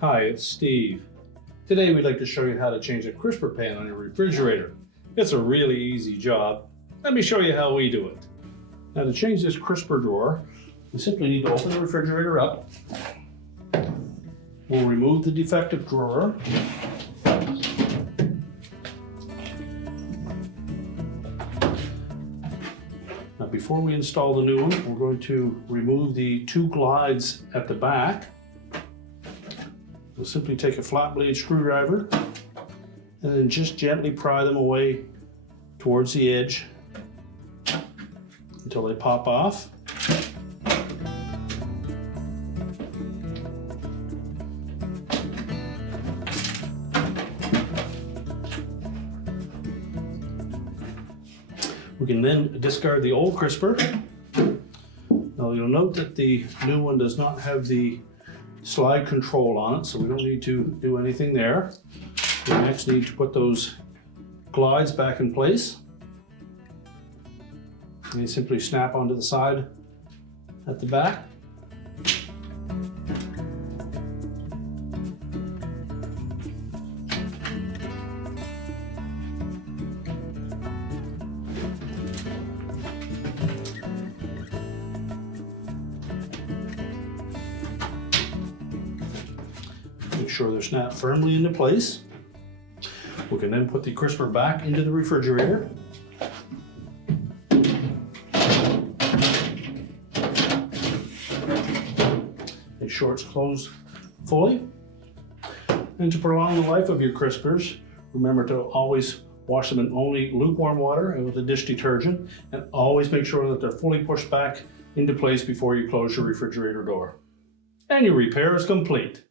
Hi, it's Steve. Today we'd like to show you how to change a crisper pan on your refrigerator. It's a really easy job. Let me show you how we do it. Now to change this crisper drawer, we simply need to open the refrigerator up. We'll remove the defective drawer. Now before we install the new one, we're going to remove the two glides at the back. We'll simply take a flat blade screwdriver and then just gently pry them away towards the edge until they pop off. We can then discard the old crisper. Now you'll note that the new one does not have the slide control on it, so we don't need to do anything there. We next need to put those glides back in place. And you simply snap onto the side at the back. Make sure they're snapped firmly into place. We can then put the crisper back into the refrigerator. Make sure it's closed fully. And to prolong the life of your crispers, remember to always wash them in only lukewarm water and with a dish detergent, and always make sure that they're fully pushed back into place before you close your refrigerator door. And your repair is complete.